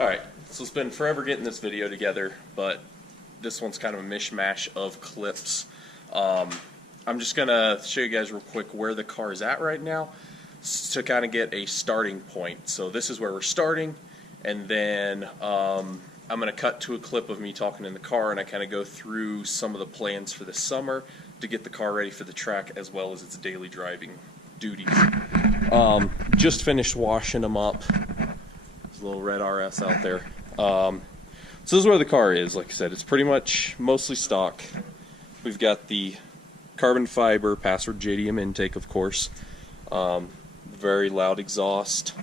Alright, so it's been forever getting this video together, but this one's kind of a mishmash of clips. I'm just going to show you guys real quick where the car is at right now to kind of get a starting point. So this is where we're starting, and then I'm going to cut to a clip of me talking in the car, and I kind of go through some of the plans for the summer to get the car ready for the track as well as its daily driving duties. Just finished washing them up. There's a little red RS out there. So this is where the car is. Like I said, it's pretty much mostly stock. We've got the carbon fiber password JDM intake, of course. Very loud exhaust.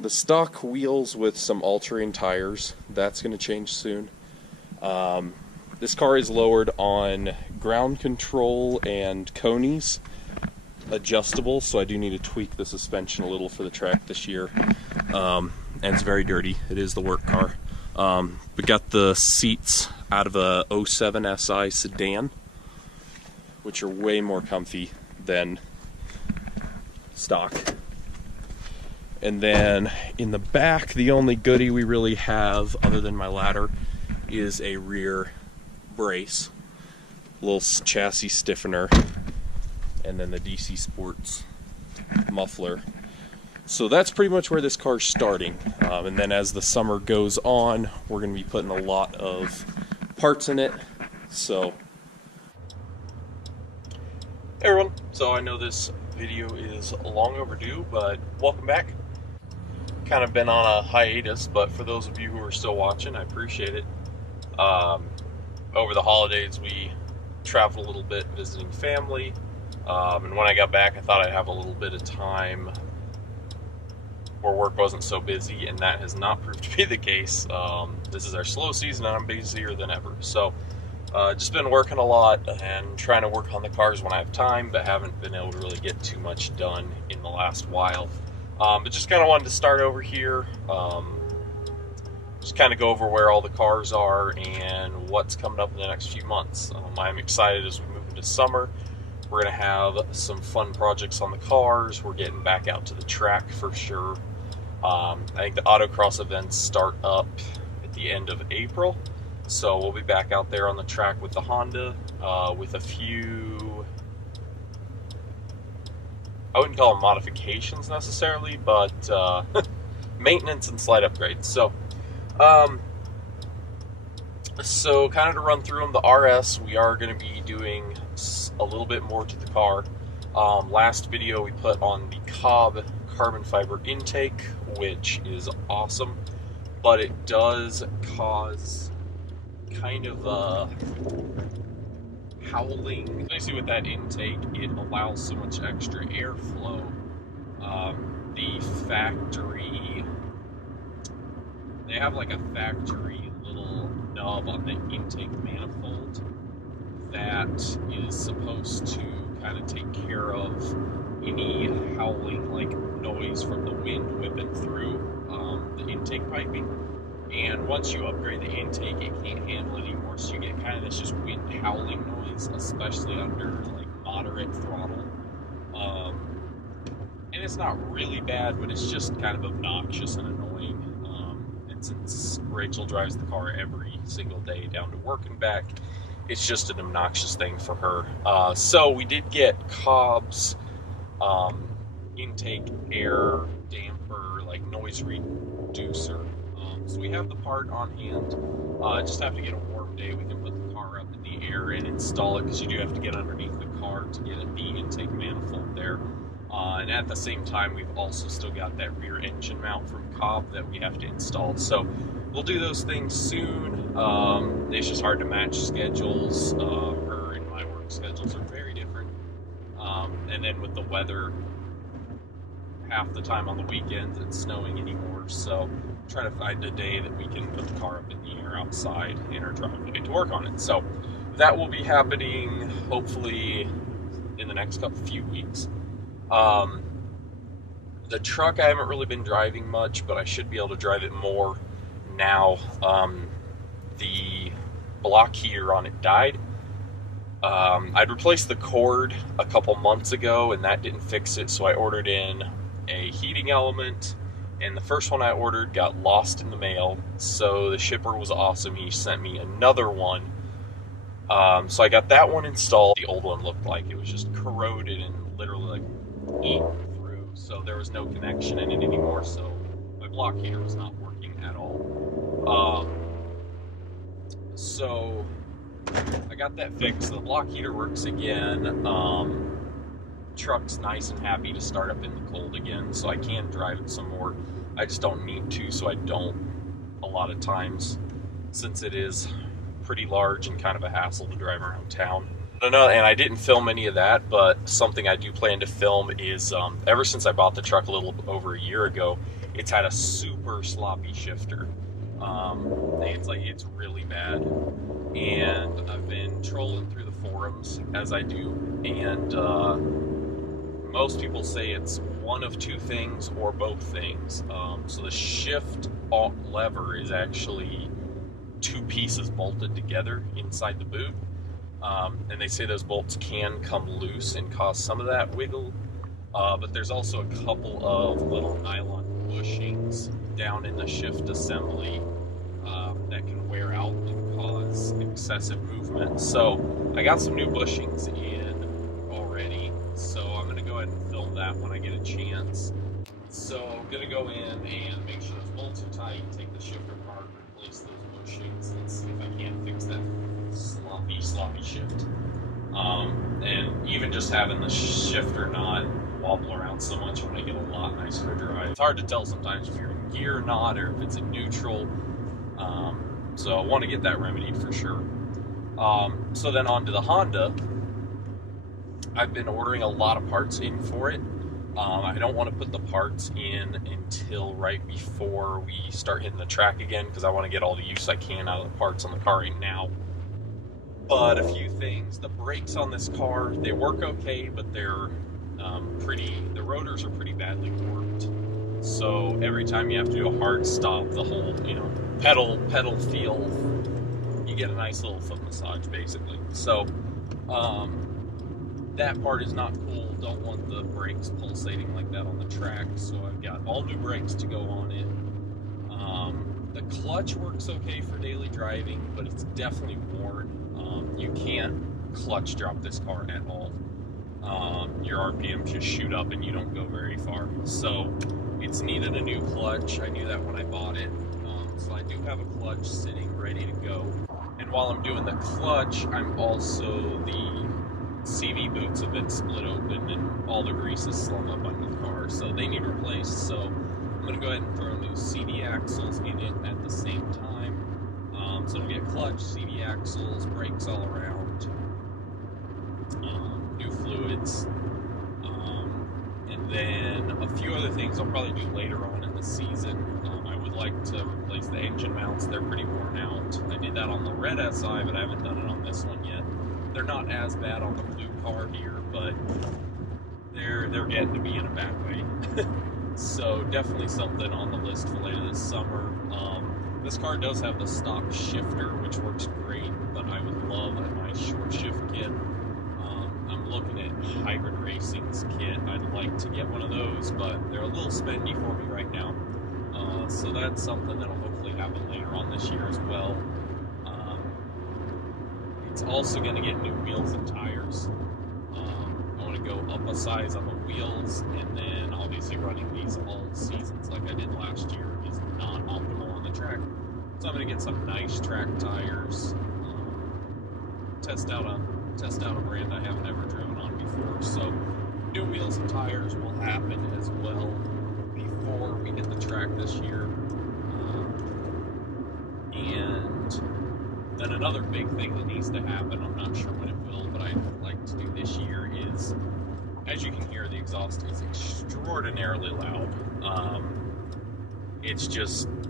The stock wheels with some all-terrain tires. That's going to change soon. This car is lowered on ground control and conies, adjustable, so I do need to tweak the suspension a little for the track this year. And it's very dirty. It is the work car. We got the seats out of a 07 SI sedan, which are way more comfy than stock. And then in the back, the only goodie we really have, other than my ladder, is a rear brace, a little chassis stiffener, and then the DC Sports muffler. So that's pretty much where this car's starting. And then as the summer goes on, we're going to be putting a lot of parts in it. So, hey everyone, so I know this video is long overdue, but welcome back. Kind of been on a hiatus, but for those of you who are still watching, I appreciate it. Over the holidays, we traveled a little bit visiting family, and when I got back, I thought I'd have a little bit of time where work wasn't so busy, and that has not proved to be the case. This is our slow season, and I'm busier than ever. So, just been working a lot and trying to work on the cars when I have time, but haven't been able to really get too much done in the last while. But just kind of wanted to start over here, just kind of go over where all the cars are and what's coming up in the next few months. I'm excited as we move into summer. We're going to have some fun projects on the cars. We're getting back out to the track for sure. I think the autocross events start up at the end of April, so we'll be back out there on the track with the Honda, with a few, I wouldn't call them modifications necessarily, but maintenance and slight upgrades. So kind of to run through them, the RS, we are going to be doing a little bit more to the car. Last video we put on the Cobb carbon fiber intake, which is awesome, but it does cause kind of a howling. Basically with that intake, it allows so much extra airflow. The factory, they have like a factory little knob on the intake manifold that is supposed to kind of take care of any howling like noise from the wind whipping through the intake piping. And once you upgrade the intake, it can't handle it anymore, so you get kind of this just wind howling noise, especially under like moderate throttle. And it's not really bad, but it's just kind of obnoxious and annoying. And since Rachel drives the car every single day down to work and back, it's just an obnoxious thing for her. So we did get Cobb's intake air damper, like noise reducer. So we have the part on hand. Just have to get a warm day. We can put the car up in the air and install it, because you do have to get underneath the car to get at the intake manifold there. And at the same time, we've also still got that rear engine mount from Cobb that we have to install. So we'll do those things soon. It's just hard to match schedules. Her and my work schedules are very different. And then with the weather, half the time on the weekends it's snowing anymore. So try to find a day that we can put the car up in the air outside in our driveway to work on it. So that will be happening hopefully in the next few weeks. The truck I haven't really been driving much, but I should be able to drive it more now. The block heater on it died. I'd replaced the cord a couple months ago and that didn't fix it, so I ordered in a heating element and the first one I ordered got lost in the mail, so the shipper was awesome. He sent me another one. So I got that one installed. The old one looked like it was just corroded and literally like eaten through, so there was no connection in it anymore, so my block heater was not working at all. So I got that fixed. The block heater works again. Truck's nice and happy to start up in the cold again, so I can drive it some more. I just don't need to, so I don't a lot of times, since it is pretty large and kind of a hassle to drive around town. And I didn't film any of that, but something I do plan to film is, ever since I bought the truck a little over a year ago, it's had a super sloppy shifter. It's really bad. And I've been trolling through the forums, as I do, and most people say it's one of two things or both things. So the shift lever is actually two pieces bolted together inside the boot. And they say those bolts can come loose and cause some of that wiggle. But there's also a couple of little nylon bushings down in the shift assembly that can wear out and cause excessive movement. So I got some new bushings in already, so I'm going to go ahead and film that when I get a chance. So I'm going to go in and make sure those bolts are tight, take the shifter apart, replace those bushings, and see if I can't fix that sloppy shift. And even just having the shifter not wobble around so much will make it a lot nicer to drive. It's hard to tell sometimes if you're in gear or not, or if it's in neutral. So I want to get that remedied for sure. So then on to the Honda. I've been ordering a lot of parts in for it. I don't want to put the parts in until right before we start hitting the track again, because I want to get all the use I can out of the parts on the car right now. But a few things. The brakes on this car, they work okay, but they're the rotors are pretty badly warped. So every time you have to do a hard stop, the whole, pedal feel, you get a nice little foot massage basically. So that part is not cool. Don't want the brakes pulsating like that on the track. So I've got all new brakes to go on it. The clutch works okay for daily driving, but it's definitely worn. You can't clutch drop this car at all. Your RPMs just shoot up and you don't go very far. So it's needed a new clutch. I knew that when I bought it. So I do have a clutch sitting ready to go. And while I'm doing the clutch, the CV boots have been split open and all the grease is slung up under the car. So they need replaced. So I'm going to go ahead and throw new CV axles in it at the same time. So it'll get clutch, CV axles, brakes all around, new fluids, and then a few other things I'll probably do later on in the season. I would like to replace the engine mounts. They're pretty worn out. I did that on the red SI, but I haven't done it on this one yet. They're not as bad on the blue car here, but they're getting to be in a bad way. So definitely something on the list for later this summer. This car does have the stock shifter, which works great, but I would love a nice short shift kit. I'm looking at Hybrid Racing's kit. I'd like to get one of those, but they're a little spendy for me right now. So that's something that'll hopefully happen later on this year as well. It's also going to get new wheels and tires. I want to go up a size on the wheels, and then obviously running these all seasons like I did last year is not optimal on the track. So I'm going to get some nice track tires, test out a brand I haven't ever driven on before. So new wheels and tires will happen as well before we hit the track this year. And then another big thing that needs to happen, I'm not sure when it will, but I'd like to do this year is, as you can hear, the exhaust is extraordinarily loud.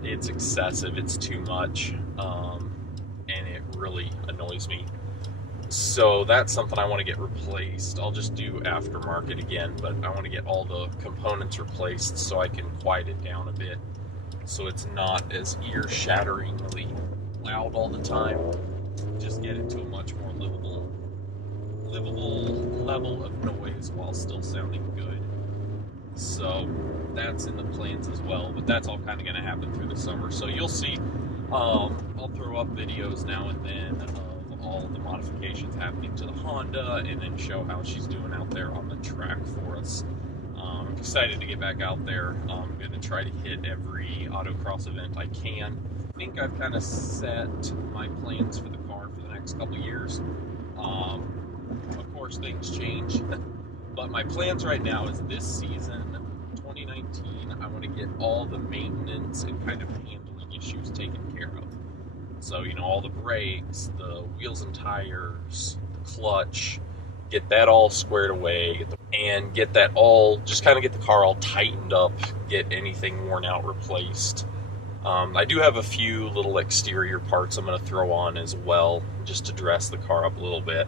It's excessive, it's too much, and it really annoys me. So that's something I want to get replaced. I'll just do aftermarket again, but I want to get all the components replaced so I can quiet it down a bit, so it's not as ear-shatteringly loud all the time. Just get it to a much more livable level of noise while still sounding good. So that's in the plans as well, but that's all kind of going to happen through the summer. So you'll see, I'll throw up videos now and then of all the modifications happening to the Honda, and then show how she's doing out there on the track for us. I'm excited to get back out there. I'm going to try to hit every autocross event I can. I think I've kind of set my plans for the car for the next couple years. Of course, things change, but my plans right now is this season, 2019, I want to get all the maintenance and kind of handling issues taken care of. So, you know, all the brakes, the wheels and tires, the clutch, get that all squared away, and get that all, just kind of get the car all tightened up, get anything worn out replaced. I do have a few little exterior parts I'm going to throw on as well, just to dress the car up a little bit.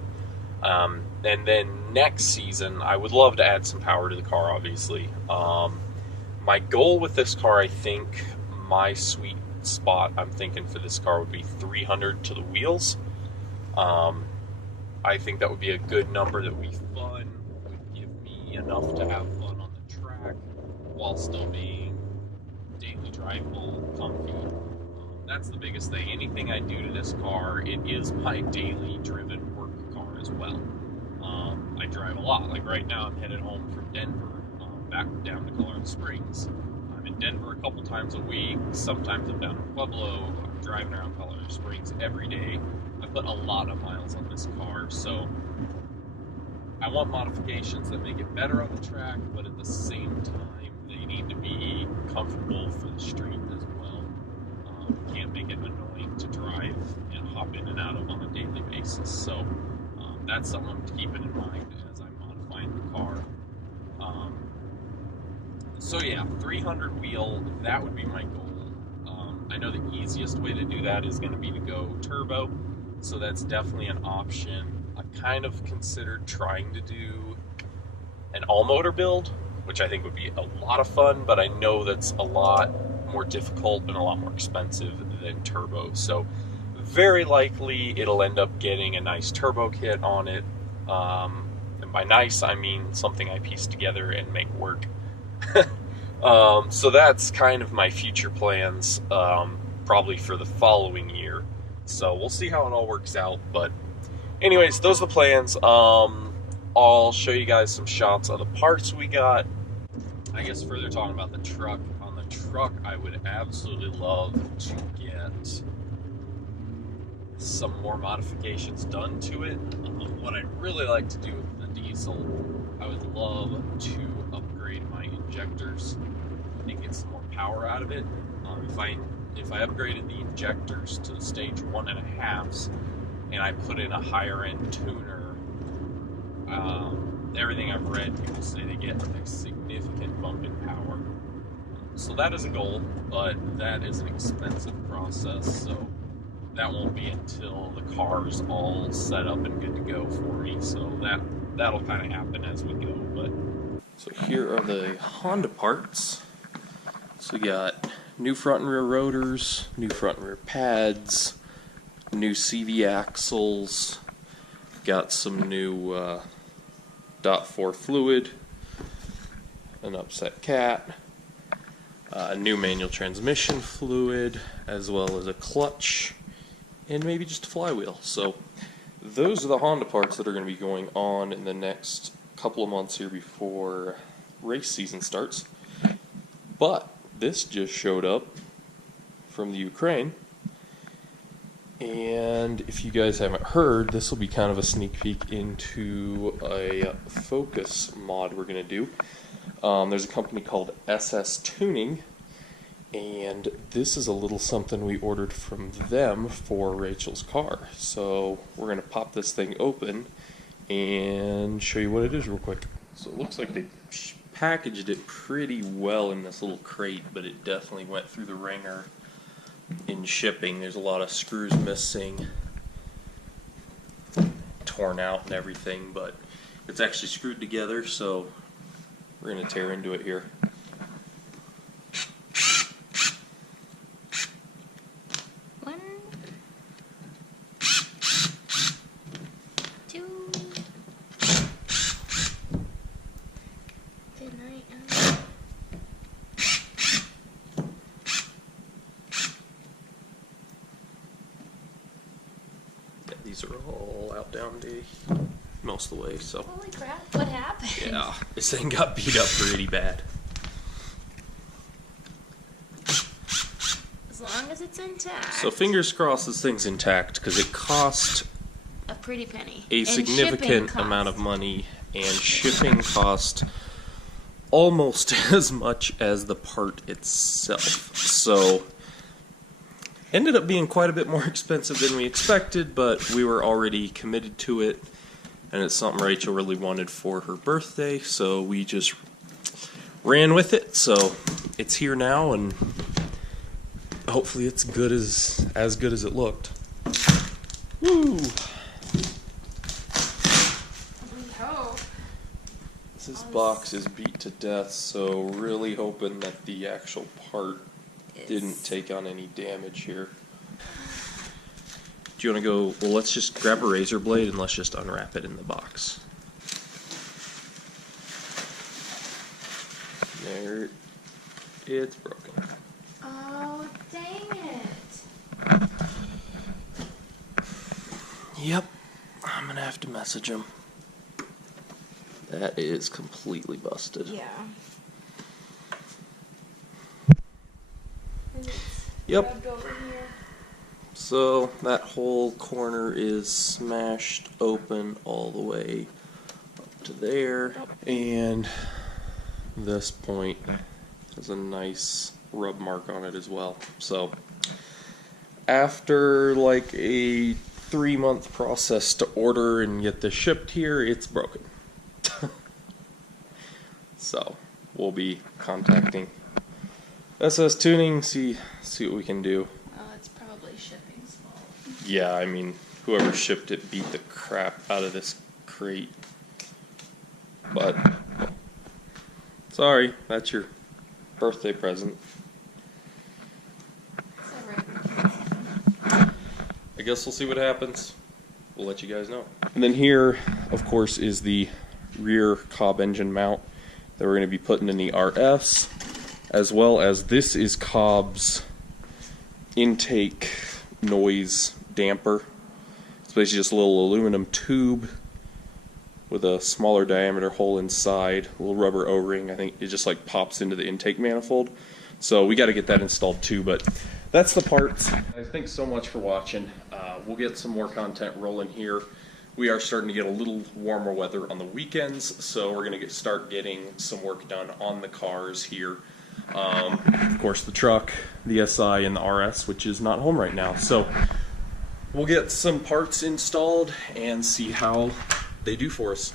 And then next season, I would love to add some power to the car, obviously. My goal with this car, I think, my sweet spot I'm thinking for this car would be 300 to the wheels. I think that would be a good number that would be fun, would give me enough to have fun on the track, while still being daily drivable, comfy. That's the biggest thing. Anything I do to this car, it is my daily driven work car as well. I drive a lot. Like right now, I'm headed home from Denver, back down to Colorado Springs. I'm in Denver a couple times a week. Sometimes I'm down in Pueblo. I'm driving around Colorado Springs every day. I put a lot of miles on this car, so I want modifications that make it better on the track, but at the same time, they need to be comfortable for the street as well. Can't make it annoying to drive and hop in and out of on a daily basis. So that's something I'm keeping in mind as I'm modifying the car. So yeah, 300 wheel, that would be my goal. I know the easiest way to do that is going to be to go turbo, so that's definitely an option. I kind of considered trying to do an all-motor build, which I think would be a lot of fun, but I know that's a lot more difficult and a lot more expensive than turbo. So very likely it'll end up getting a nice turbo kit on it. And by nice, I mean something I piece together and make work. So that's kind of my future plans, probably for the following year. So we'll see how it all works out. But anyways, those are the plans. I'll show you guys some shots of the parts we got. I guess further talking about the truck. On the truck, I would absolutely love to get some more modifications done to it. What I'd really like to do with the diesel, I would love to upgrade my injectors and get some more power out of it. If I upgraded the injectors to the stage 1.5s and I put in a higher end tuner, everything I've read, people say they get a significant bump in power. So that is a goal, but that is an expensive process, so that won't be until the car's all set up and good to go for me. So that'll kind of happen as we go. But so here are the Honda parts. So we got new front and rear rotors, new front and rear pads, new CV axles, got some new .4 fluid, an upset cat, a new manual transmission fluid, as well as a clutch, and maybe just a flywheel. So those are the Honda parts that are going to be going on in the next couple of months here before race season starts. But this just showed up from the Ukraine, and if you guys haven't heard, this will be kind of a sneak peek into a Focus mod we're going to do. There's a company called SS Tuning, and this is a little something we ordered from them for Rachel's car. So we're going to pop this thing open and show you what it is real quick. So it looks like they packaged it pretty well in this little crate, but it definitely went through the ringer in shipping. There's a lot of screws missing, torn out and everything, but it's actually screwed together, so we're going to tear into it here. One, two. Good night. these are all out down day most of the way, so. Holy crap, what happened? Yeah, this thing got beat up pretty bad. As long as it's intact. So fingers crossed this thing's intact, because it cost A pretty penny. a And significant shipping amount of cost. money, and shipping cost almost as much as the part itself. So ended up being quite a bit more expensive than we expected, but we were already committed to it, and it's something Rachel really wanted for her birthday, so we just ran with it. So it's here now, and hopefully it's good as good as it looked. Woo! We hope. This box is beat to death, so really hoping that the actual part didn't take on any damage here. Do you want to go, well, let's just grab a razor blade and let's just unwrap it in the box. There, it's broken. Oh, dang it. Yep, I'm going to have to message him. That is completely busted. Yeah. Yep. Rubbed over here. So that whole corner is smashed open all the way up to there, and this point has a nice rub mark on it as well. So after like a 3-month process to order and get this shipped here, it's broken. So we'll be contacting SS Tuning, see what we can do. Well, it's probably shipping's fault. Yeah, I mean, whoever shipped it beat the crap out of this crate. But, sorry, that's your birthday present. It's alright. I guess we'll see what happens. We'll let you guys know. And then here, of course, is the rear Cobb engine mount that we're going to be putting in the RS, as well as this is Cobb's intake noise damper. It's basically just a little aluminum tube with a smaller diameter hole inside, a little rubber O-ring. I think it just like pops into the intake manifold. So we got to get that installed too, but that's the parts. Thanks so much for watching. We'll get some more content rolling here. We are starting to get a little warmer weather on the weekends, so we're going to start getting some work done on the cars here. Of course, the truck, the SI, and the RS, which is not home right now. So we'll get some parts installed and see how they do for us.